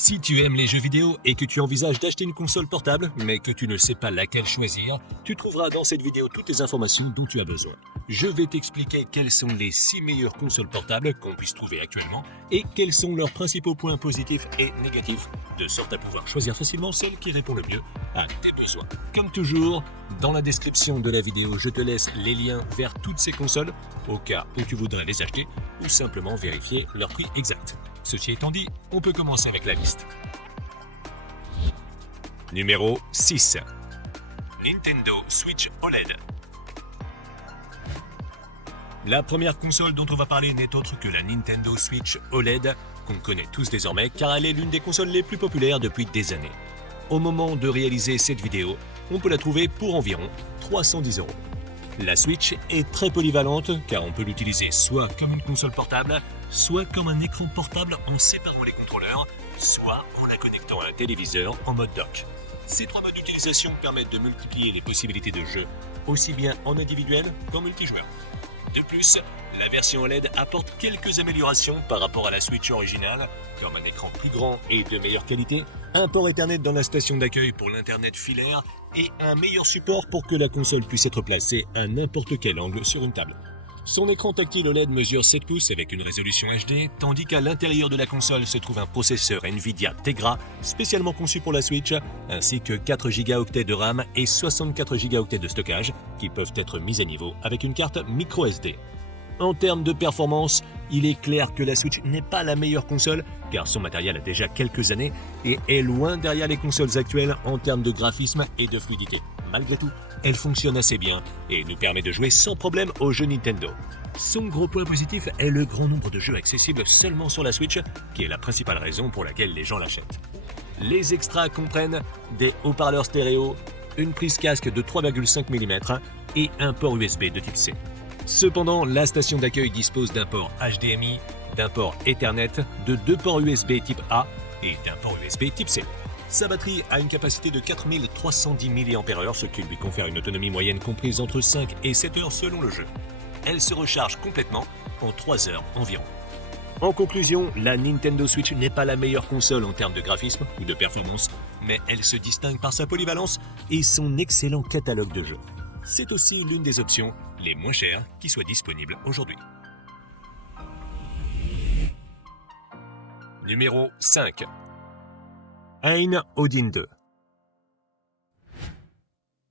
Si tu aimes les jeux vidéo et que tu envisages d'acheter une console portable, mais que tu ne sais pas laquelle choisir, tu trouveras dans cette vidéo toutes les informations dont tu as besoin. Je vais t'expliquer quelles sont les 6 meilleures consoles portables qu'on puisse trouver actuellement et quels sont leurs principaux points positifs et négatifs, de sorte à pouvoir choisir facilement celle qui répond le mieux à tes besoins. Comme toujours, dans la description de la vidéo, je te laisse les liens vers toutes ces consoles, au cas où tu voudrais les acheter, ou simplement vérifier leur prix exact. Ceci étant dit, on peut commencer avec la liste. Numéro 6. Nintendo Switch OLED. La première console dont on va parler n'est autre que la Nintendo Switch OLED, qu'on connaît tous désormais car elle est l'une des consoles les plus populaires depuis des années. Au moment de réaliser cette vidéo, on peut la trouver pour environ 310 €. La Switch est très polyvalente car on peut l'utiliser soit comme une console portable, soit comme un écran portable en séparant les contrôleurs, soit en la connectant à un téléviseur en mode dock. Ces trois modes d'utilisation permettent de multiplier les possibilités de jeu, aussi bien en individuel qu'en multijoueur. De plus, la version OLED apporte quelques améliorations par rapport à la Switch originale, comme un écran plus grand et de meilleure qualité, un port Ethernet dans la station d'accueil pour l'Internet filaire et un meilleur support pour que la console puisse être placée à n'importe quel angle sur une table. Son écran tactile OLED mesure 7 pouces avec une résolution HD, tandis qu'à l'intérieur de la console se trouve un processeur Nvidia Tegra spécialement conçu pour la Switch, ainsi que 4 Go de RAM et 64 Go de stockage qui peuvent être mis à niveau avec une carte microSD. En termes de performance, il est clair que la Switch n'est pas la meilleure console car son matériel a déjà quelques années et est loin derrière les consoles actuelles en termes de graphisme et de fluidité. Malgré tout, elle fonctionne assez bien et nous permet de jouer sans problème aux jeux Nintendo. Son gros point positif est le grand nombre de jeux accessibles seulement sur la Switch, qui est la principale raison pour laquelle les gens l'achètent. Les extras comprennent des haut-parleurs stéréo, une prise casque de 3,5 mm et un port USB de type C. Cependant, la station d'accueil dispose d'un port HDMI, d'un port Ethernet, de 2 ports USB type A et d'un port USB type C. Sa batterie a une capacité de 4310 mAh, ce qui lui confère une autonomie moyenne comprise entre 5 et 7 heures selon le jeu. Elle se recharge complètement en 3 heures environ. En conclusion, la Nintendo Switch n'est pas la meilleure console en termes de graphisme ou de performance, mais elle se distingue par sa polyvalence et son excellent catalogue de jeux. C'est aussi l'une des options les moins chères qui soient disponibles aujourd'hui. Numéro 5. Ein Odin 2.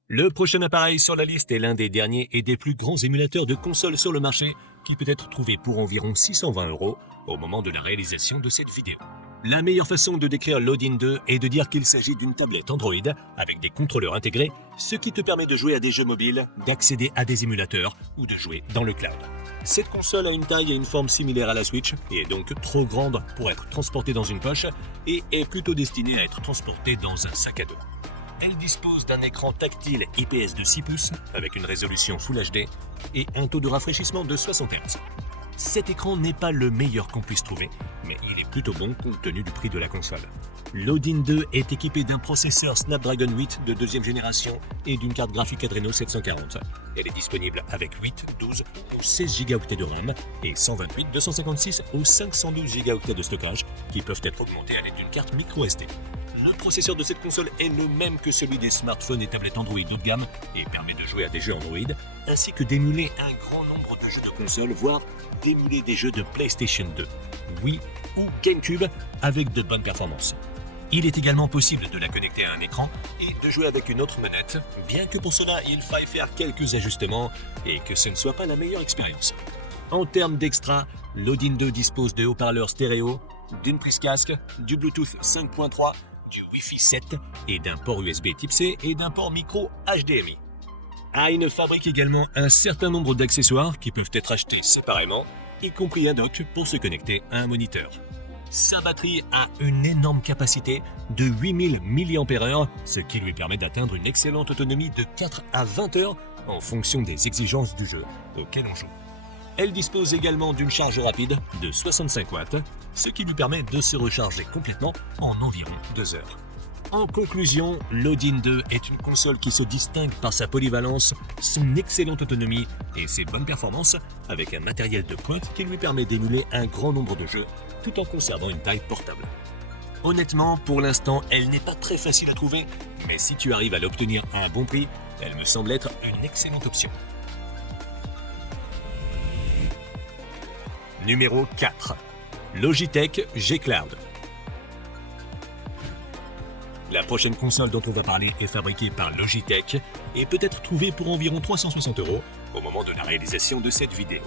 Le prochain appareil sur la liste est l'un des derniers et des plus grands émulateurs de consoles sur le marché qui peut être trouvé pour environ 620 € au moment de la réalisation de cette vidéo. La meilleure façon de décrire l'Odin 2 est de dire qu'il s'agit d'une tablette Android avec des contrôleurs intégrés, ce qui te permet de jouer à des jeux mobiles, d'accéder à des émulateurs ou de jouer dans le cloud. Cette console a une taille et une forme similaires à la Switch et est donc trop grande pour être transportée dans une poche et est plutôt destinée à être transportée dans un sac à dos. Elle dispose d'un écran tactile IPS de 6 pouces avec une résolution Full HD et un taux de rafraîchissement de 60 Hz. Cet écran n'est pas le meilleur qu'on puisse trouver, mais il est plutôt bon compte tenu du prix de la console. L'Odin 2 est équipé d'un processeur Snapdragon 8 de deuxième génération et d'une carte graphique Adreno 740. Elle est disponible avec 8, 12 ou 16 Go de RAM et 128, 256 ou 512 Go de stockage qui peuvent être augmentés à l'aide d'une carte microSD. Le processeur de cette console est le même que celui des smartphones et tablettes Android haut de gamme et permet de jouer à des jeux Android, ainsi que d'émuler un grand nombre de jeux de console, voire d'émuler des jeux de PlayStation 2, Wii ou GameCube avec de bonnes performances. Il est également possible de la connecter à un écran et de jouer avec une autre manette, bien que pour cela il faille faire quelques ajustements et que ce ne soit pas la meilleure expérience. En termes d'extra, l'Odin 2 dispose de haut-parleurs stéréo, d'une prise casque, du Bluetooth 5.3, du Wi-Fi 7 et d'un port USB type C et d'un port micro HDMI. Ein fabrique également un certain nombre d'accessoires qui peuvent être achetés séparément, y compris un dock pour se connecter à un moniteur. Sa batterie a une énorme capacité de 8000 mAh, ce qui lui permet d'atteindre une excellente autonomie de 4 à 20 heures en fonction des exigences du jeu auquel on joue. Elle dispose également d'une charge rapide de 65 watts, ce qui lui permet de se recharger complètement en environ 2 heures. En conclusion, l'Odin 2 est une console qui se distingue par sa polyvalence, son excellente autonomie et ses bonnes performances, avec un matériel de pointe qui lui permet d'émuler un grand nombre de jeux tout en conservant une taille portable. Honnêtement, pour l'instant, elle n'est pas très facile à trouver, mais si tu arrives à l'obtenir à un bon prix, elle me semble être une excellente option. Numéro 4. Logitech G Cloud. La prochaine console dont on va parler est fabriquée par Logitech et peut être trouvée pour environ 360 € au moment de la réalisation de cette vidéo.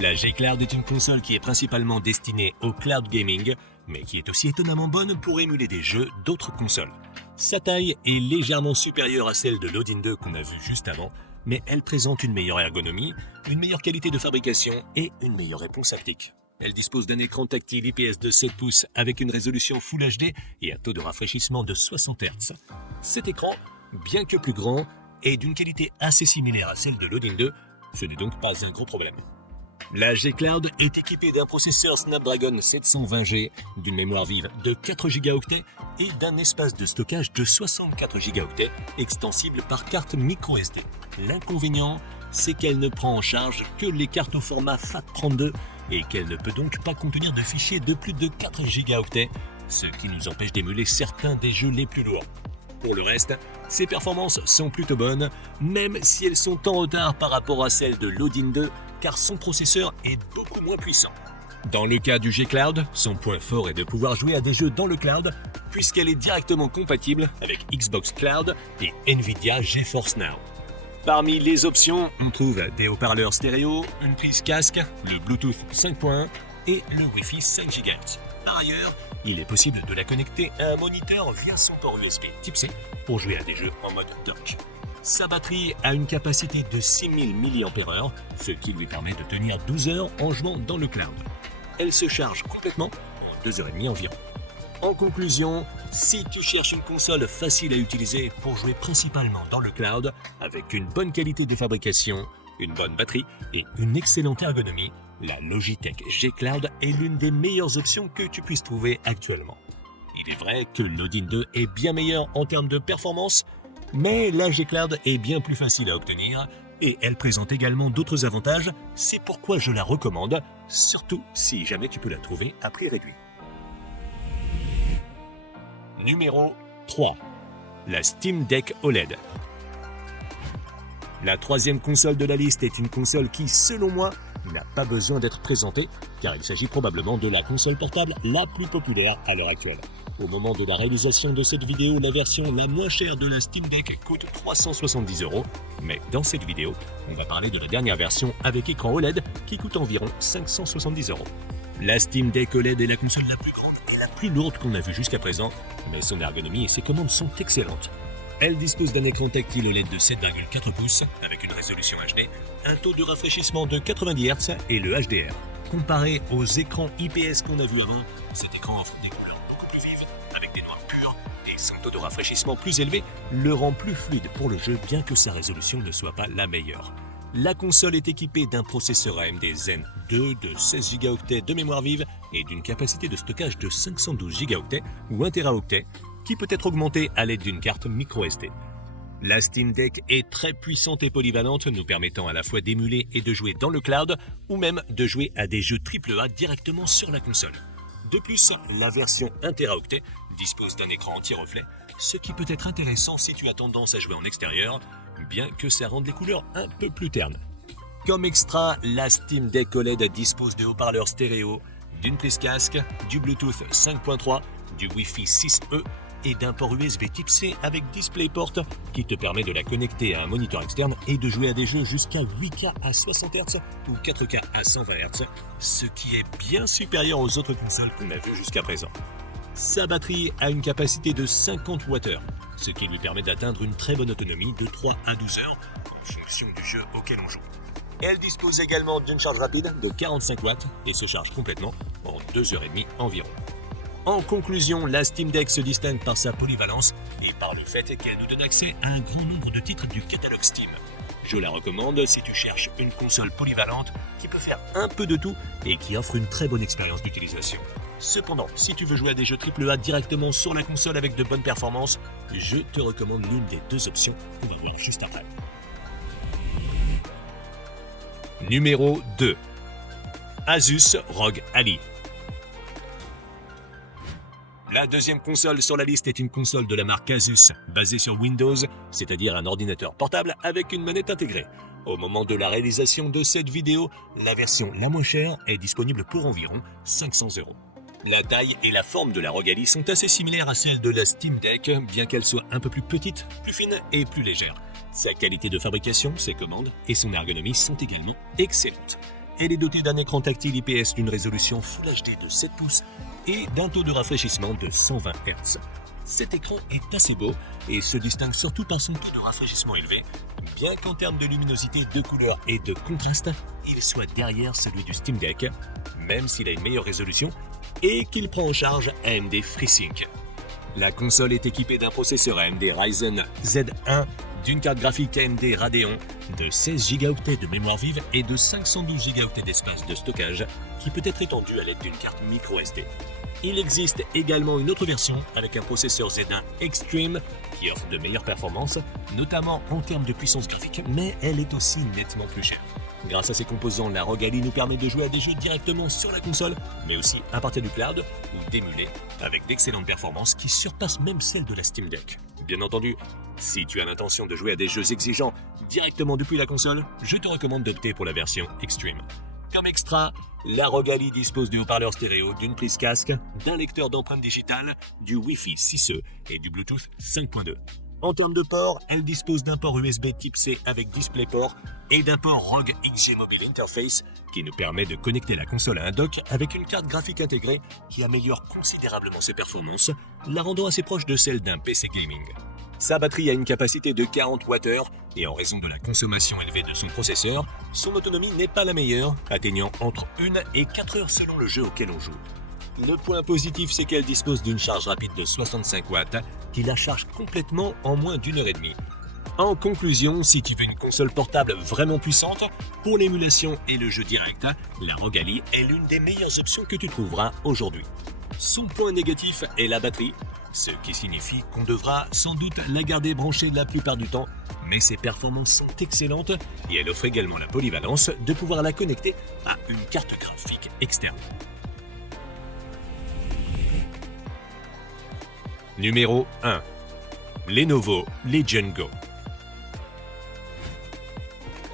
La G Cloud est une console qui est principalement destinée au cloud gaming, mais qui est aussi étonnamment bonne pour émuler des jeux d'autres consoles. Sa taille est légèrement supérieure à celle de l'Odin 2 qu'on a vu juste avant, mais elle présente une meilleure ergonomie, une meilleure qualité de fabrication et une meilleure réponse haptique. Elle dispose d'un écran tactile IPS de 7 pouces avec une résolution Full HD et un taux de rafraîchissement de 60 Hz. Cet écran, bien que plus grand, est d'une qualité assez similaire à celle de l'Odin 2, ce n'est donc pas un gros problème. La G Cloud est équipée d'un processeur Snapdragon 720G, d'une mémoire vive de 4 Go et d'un espace de stockage de 64 Go extensible par carte microSD. L'inconvénient, c'est qu'elle ne prend en charge que les cartes au format FAT32 et qu'elle ne peut donc pas contenir de fichiers de plus de 4 Go, ce qui nous empêche d'émuler certains des jeux les plus lourds. Pour le reste, ses performances sont plutôt bonnes, même si elles sont en retard par rapport à celles de l'Odin 2, car son processeur est beaucoup moins puissant. Dans le cas du G Cloud, son point fort est de pouvoir jouer à des jeux dans le cloud, puisqu'elle est directement compatible avec Xbox Cloud et Nvidia GeForce Now. Parmi les options, on trouve des haut-parleurs stéréo, une prise casque, le Bluetooth 5.1 et le Wi-Fi 5 GHz. Par ailleurs, il est possible de la connecter à un moniteur via son port USB Type-C pour jouer à des jeux en mode dock. Sa batterie a une capacité de 6000 mAh, ce qui lui permet de tenir 12 heures en jouant dans le cloud. Elle se charge complètement en 2h30 environ. En conclusion, si tu cherches une console facile à utiliser pour jouer principalement dans le cloud, avec une bonne qualité de fabrication, une bonne batterie et une excellente ergonomie, la Logitech G Cloud est l'une des meilleures options que tu puisses trouver actuellement. Il est vrai que l'Odin 2 est bien meilleur en termes de performance, mais la G Cloud est bien plus facile à obtenir et elle présente également d'autres avantages, c'est pourquoi je la recommande, surtout si jamais tu peux la trouver à prix réduit. Numéro 3. La Steam Deck OLED. La troisième console de la liste est une console qui, selon moi, n'a pas besoin d'être présentée, car il s'agit probablement de la console portable la plus populaire à l'heure actuelle. Au moment de la réalisation de cette vidéo, la version la moins chère de la Steam Deck coûte 370 €, mais dans cette vidéo, on va parler de la dernière version avec écran OLED qui coûte environ 570 €. La Steam Deck OLED est la console la plus grande et la plus lourde qu'on a vue jusqu'à présent, mais son ergonomie et ses commandes sont excellentes. Elle dispose d'un écran tactile OLED de 7,4 pouces avec une résolution HD, un taux de rafraîchissement de 90 Hz et le HDR. Comparé aux écrans IPS qu'on a vus avant, cet écran offre des couleurs beaucoup plus vives, avec des noirs purs et son taux de rafraîchissement plus élevé le rend plus fluide pour le jeu bien que sa résolution ne soit pas la meilleure. La console est équipée d'un processeur AMD Zen 2 de 16 Go de mémoire vive et d'une capacité de stockage de 512 Go ou 1 Teraoctet qui peut être augmenté à l'aide d'une carte microSD. La Steam Deck est très puissante et polyvalente, nous permettant à la fois d'émuler et de jouer dans le cloud, ou même de jouer à des jeux AAA directement sur la console. De plus, la version 1 Teraoctet dispose d'un écran anti-reflet, ce qui peut être intéressant si tu as tendance à jouer en extérieur, bien que ça rende les couleurs un peu plus ternes. Comme extra, la Steam Deck OLED dispose de haut-parleurs stéréo, d'une prise casque, du Bluetooth 5.3, du Wi-Fi 6E et d'un port USB Type-C avec DisplayPort qui te permet de la connecter à un moniteur externe et de jouer à des jeux jusqu'à 8K à 60 Hz ou 4K à 120 Hz, ce qui est bien supérieur aux autres consoles qu'on a vues jusqu'à présent. Sa batterie a une capacité de 50 Wh, ce qui lui permet d'atteindre une très bonne autonomie de 3 à 12 heures en fonction du jeu auquel on joue. Elle dispose également d'une charge rapide de 45 watts et se charge complètement en 2h30 environ. En conclusion, la Steam Deck se distingue par sa polyvalence et par le fait qu'elle nous donne accès à un grand nombre de titres du catalogue Steam. Je la recommande si tu cherches une console polyvalente qui peut faire un peu de tout et qui offre une très bonne expérience d'utilisation. Cependant, si tu veux jouer à des jeux AAA directement sur la console avec de bonnes performances, je te recommande l'une des deux options qu'on va voir juste après. Numéro 2. Asus ROG Ally. La deuxième console sur la liste est une console de la marque Asus, basée sur Windows, c'est-à-dire un ordinateur portable avec une manette intégrée. Au moment de la réalisation de cette vidéo, la version la moins chère est disponible pour environ 500 €. La taille et la forme de la Rogue Ally sont assez similaires à celles de la Steam Deck, bien qu'elle soit un peu plus petite, plus fine et plus légère. Sa qualité de fabrication, ses commandes et son ergonomie sont également excellentes. Elle est dotée d'un écran tactile IPS d'une résolution Full HD de 7 pouces et d'un taux de rafraîchissement de 120 Hz. Cet écran est assez beau et se distingue surtout par son taux de rafraîchissement élevé, bien qu'en termes de luminosité, de couleur et de contraste, il soit derrière celui du Steam Deck, même s'il a une meilleure résolution et qu'il prend en charge AMD FreeSync. La console est équipée d'un processeur AMD Ryzen Z1, d'une carte graphique AMD Radeon, de 16 Go de mémoire vive et de 512 Go d'espace de stockage qui peut être étendu à l'aide d'une carte microSD. Il existe également une autre version avec un processeur Z1 Extreme qui offre de meilleures performances, notamment en termes de puissance graphique, mais elle est aussi nettement plus chère. Grâce à ses composants, la Rogue Ally nous permet de jouer à des jeux directement sur la console, mais aussi à partir du cloud ou d'émuler avec d'excellentes performances qui surpassent même celles de la Steam Deck. Bien entendu, si tu as l'intention de jouer à des jeux exigeants directement depuis la console, je te recommande d'opter pour la version Extreme. Comme extra, la Rogue Ally dispose de haut-parleurs stéréo, d'une prise casque, d'un lecteur d'empreintes digitales, du Wi-Fi 6E et du Bluetooth 5.2. En termes de port, elle dispose d'un port USB Type C avec DisplayPort et d'un port ROG XG Mobile Interface qui nous permet de connecter la console à un dock avec une carte graphique intégrée qui améliore considérablement ses performances, la rendant assez proche de celle d'un PC gaming. Sa batterie a une capacité de 40 Wh et en raison de la consommation élevée de son processeur, son autonomie n'est pas la meilleure, atteignant entre 1 et 4 heures selon le jeu auquel on joue. Le point positif, c'est qu'elle dispose d'une charge rapide de 65 watts qui la charge complètement en moins d'une heure et demie. En conclusion, si tu veux une console portable vraiment puissante, pour l'émulation et le jeu direct, la Rogue Ally est l'une des meilleures options que tu trouveras aujourd'hui. Son point négatif est la batterie, ce qui signifie qu'on devra sans doute la garder branchée la plupart du temps, mais ses performances sont excellentes et elle offre également la polyvalence de pouvoir la connecter à une carte graphique externe. Numéro 1. Lenovo Legion Go.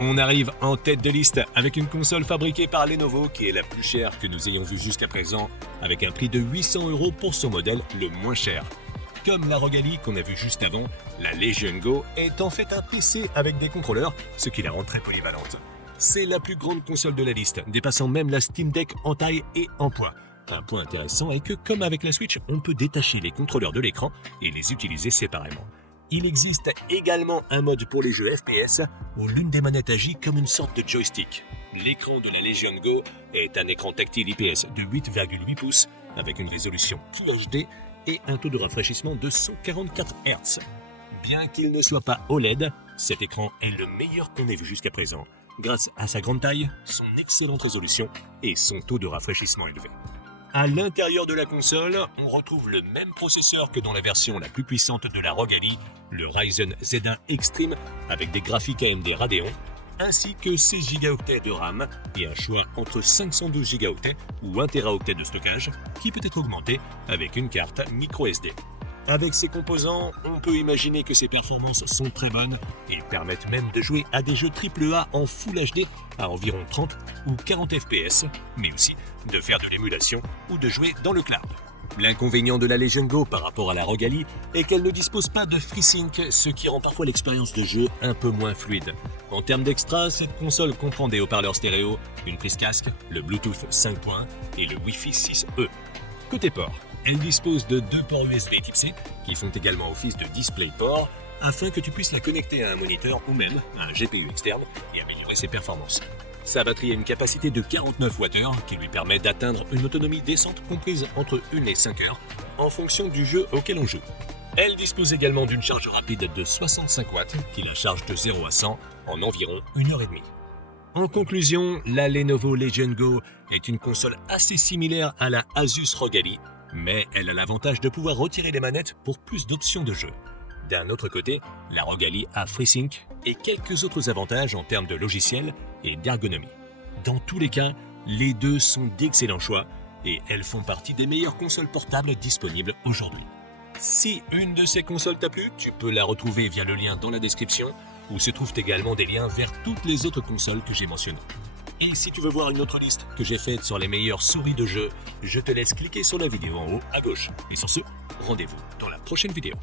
On arrive en tête de liste avec une console fabriquée par Lenovo qui est la plus chère que nous ayons vue jusqu'à présent, avec un prix de 800 € pour son modèle le moins cher. Comme la Rogue Ally qu'on a vu juste avant, la Legion Go est en fait un PC avec des contrôleurs, ce qui la rend très polyvalente. C'est la plus grande console de la liste, dépassant même la Steam Deck en taille et en poids. Un point intéressant est que, comme avec la Switch, on peut détacher les contrôleurs de l'écran et les utiliser séparément. Il existe également un mode pour les jeux FPS où l'une des manettes agit comme une sorte de joystick. L'écran de la Legion Go est un écran tactile IPS de 8,8 pouces avec une résolution QHD et un taux de rafraîchissement de 144 Hz. Bien qu'il ne soit pas OLED, cet écran est le meilleur qu'on ait vu jusqu'à présent, grâce à sa grande taille, son excellente résolution et son taux de rafraîchissement élevé. À l'intérieur de la console, on retrouve le même processeur que dans la version la plus puissante de la Rogue Ally, le Ryzen Z1 Extreme avec des graphiques AMD Radeon, ainsi que 16 Go de RAM et un choix entre 512 Go ou 1 TB de stockage qui peut être augmenté avec une carte microSD. Avec ces composants, on peut imaginer que ces performances sont très bonnes et permettent même de jouer à des jeux AAA en Full HD à environ 30 ou 40 FPS, mais aussi de faire de l'émulation ou de jouer dans le cloud. L'inconvénient de la Legion Go par rapport à la Rogue Ally est qu'elle ne dispose pas de FreeSync, ce qui rend parfois l'expérience de jeu un peu moins fluide. En termes d'extra, cette console comprend des haut-parleurs stéréo, une prise casque, le Bluetooth 5.1 et le Wi-Fi 6E. Côté port, elle dispose de 2 ports USB Type C qui font également office de DisplayPort afin que tu puisses la connecter à un moniteur ou même à un GPU externe et améliorer ses performances. Sa batterie a une capacité de 49 Wh qui lui permet d'atteindre une autonomie décente comprise entre 1 et 5 heures en fonction du jeu auquel on joue. Elle dispose également d'une charge rapide de 65 watts qui la charge de 0 à 100 en environ 1 heure et demie. En conclusion, la Lenovo Legion Go est une console assez similaire à la Asus ROG Ally, mais elle a l'avantage de pouvoir retirer les manettes pour plus d'options de jeu. D'un autre côté, la ROG Ally a FreeSync et quelques autres avantages en termes de logiciel et d'ergonomie. Dans tous les cas, les deux sont d'excellents choix et elles font partie des meilleures consoles portables disponibles aujourd'hui. Si une de ces consoles t'a plu, tu peux la retrouver via le lien dans la description, où se trouvent également des liens vers toutes les autres consoles que j'ai mentionnées. Et si tu veux voir une autre liste que j'ai faite sur les meilleures souris de jeu, je te laisse cliquer sur la vidéo en haut à gauche. Et sur ce, rendez-vous dans la prochaine vidéo.